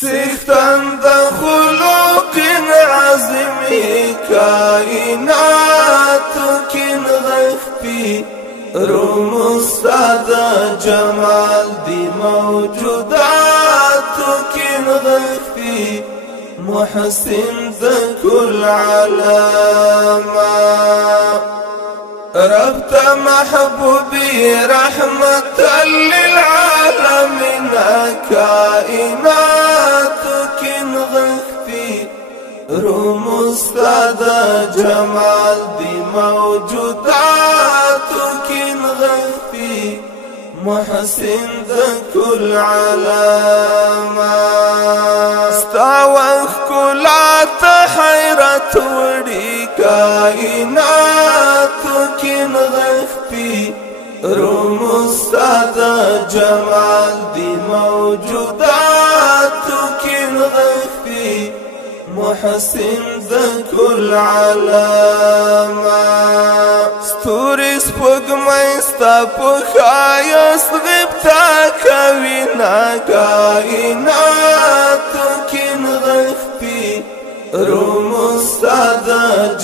څښتن د خلق عظمي کائناتو کې نغښتي روم استاد جمال دی موجوداتو کې نغښتي محسن د كل علامه رب محبوبي رحمة للعالمين كائنات كنغفتي روم استاد جمال دي موجودات كنغفتي محسن ذا كل علامة استوى كلات حيرة ودي كائنات كنغفتي روم استاد جمال دي موجودات كنغفتي محسن ذا كل علامة ستوري سپوږمۍ ستا په ښایست غبطه کوي نا کائناتو کې نغښتي روم استاد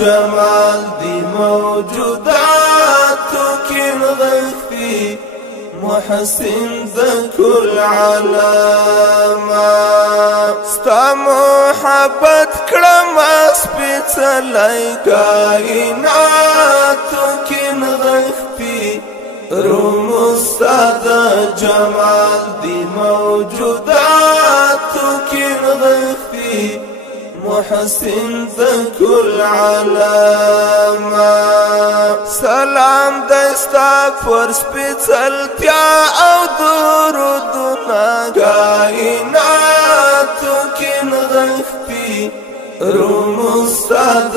جمال دی موجوداتو کې نغښتي محسن ذا كل علامة ستا محبت کړم سپېڅلی کائناتو کې نغښتي روم استاد جمال دی موجوداتو کې نغښتي محسن ذا كل علامة سلام دستا پر سپېڅلتیا او درودونه کائناتو کې نغښتي روم استاد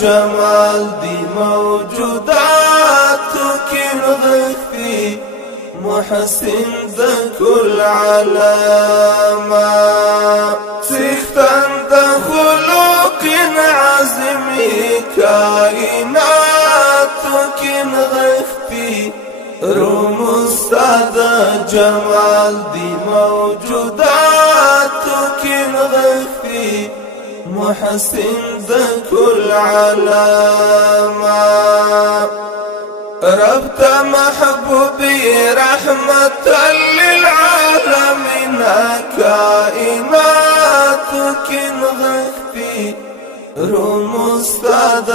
جمال دی موجوداتو کې نغښتي محسن ذا كل علامة څښتن د خلق عظمي كائناتو کې نغښتي روم استاد جمال دی موجوداتو کې نغښتي محسن ذا كل علامة رب محبوبي رحمة للعالمين كائنات كنغفتي روم استاد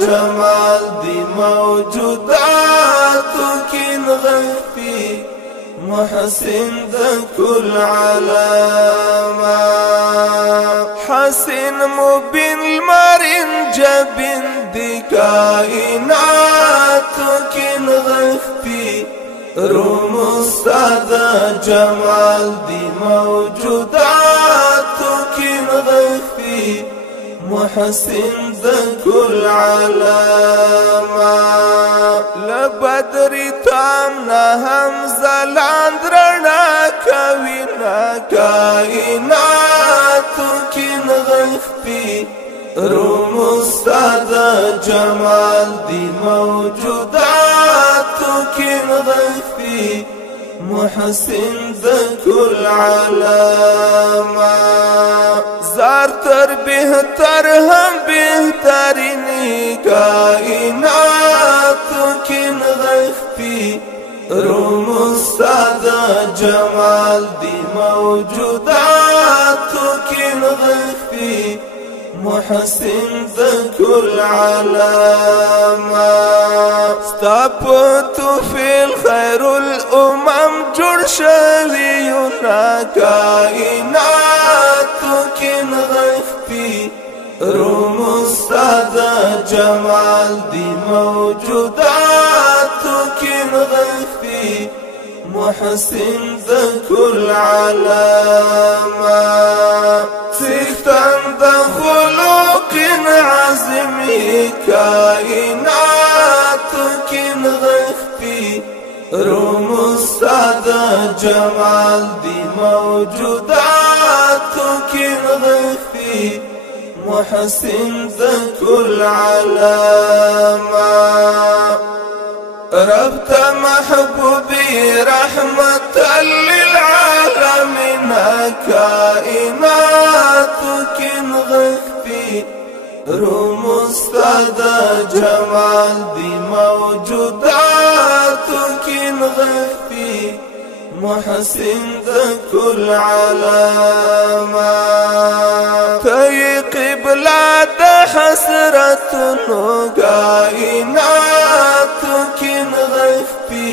جمال دي موجودات كنغفتي محسن ذا كل علامة حسن مبين المرن جبين دي كائنات كنغفتي روم استاد جمال دي موجودات كنغفتي محسن ذا كل علامة لبدر تامنا هم زلاند رنا كوينا كائنات كنغفتي روم استاد جمال دي موجودات كنغفتي محسن ذا كل علامة زارتر بهتر هم بهتريني كائنات كنغفتي روم استاد جمال دي موجودات كنغفتي محسن ذا كل علامة استابتو في الخير الأمم جور شوينا كائنات كنغفتي روم استاد جمال دي موجودات كنغفتي محسن ذا كل علامة څښتن د خلق عظمي كائناتو کې نغښتي روم استاد جمال دي موجوداتو کې نغښتي محسن ذا كل علامة رب محبوبي رحمة للعالمين كائنات کائناتو کی نغختی رمستا دا جمال دی موجوداتو کی نغختی محسن دا کل علامات تی قبلہ دا حسرتنو کائناتو کی نغختی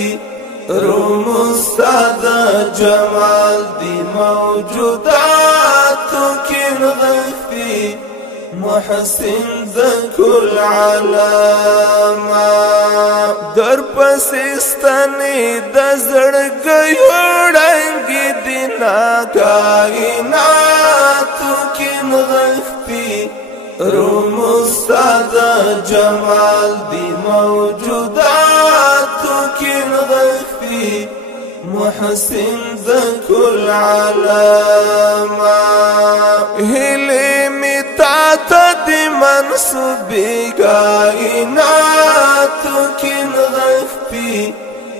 رمستا دا جمال دی موجوداتو کی نغختی محسن دا کل علامات در پسستانی دا زڑگیو رنگی دینا کائناتو کی نغختی رمستا دا جمال دی موجوداتو کی نغختی محسن دا کل علامات هلی می تا دی منصوبی کائناتو کی نغختی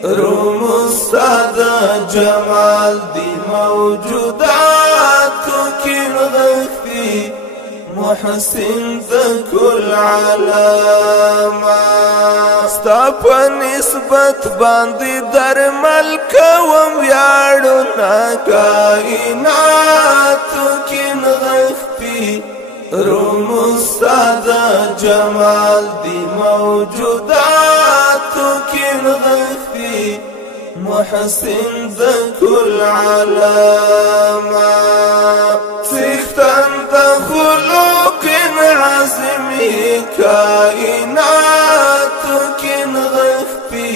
رمستا دا جمال دی موجوداتو کی نغختی محسن دا کل علامات ستا پا نسبت باندی در ملکوم ویاڑونا کائناتو کی نغختی رمستا دا جمال دی موجوداتو کی نغختی محسن دا کل علامات سیختن دا خلوق عظمی کائناتو کی نغختی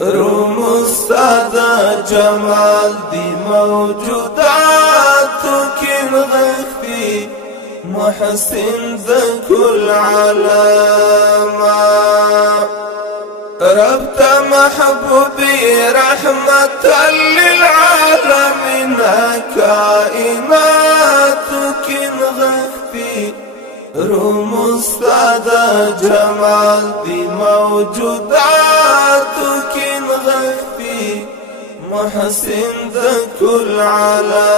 رمستا دا جمال دی موجوداتو کی نغختی محسن دا کل علامات رب تا محبوبی رحمتا للعالمین کائناتو کی نغختی رمستا دا جمال دی موجوداتو کی نغختی محسن دا کل علامات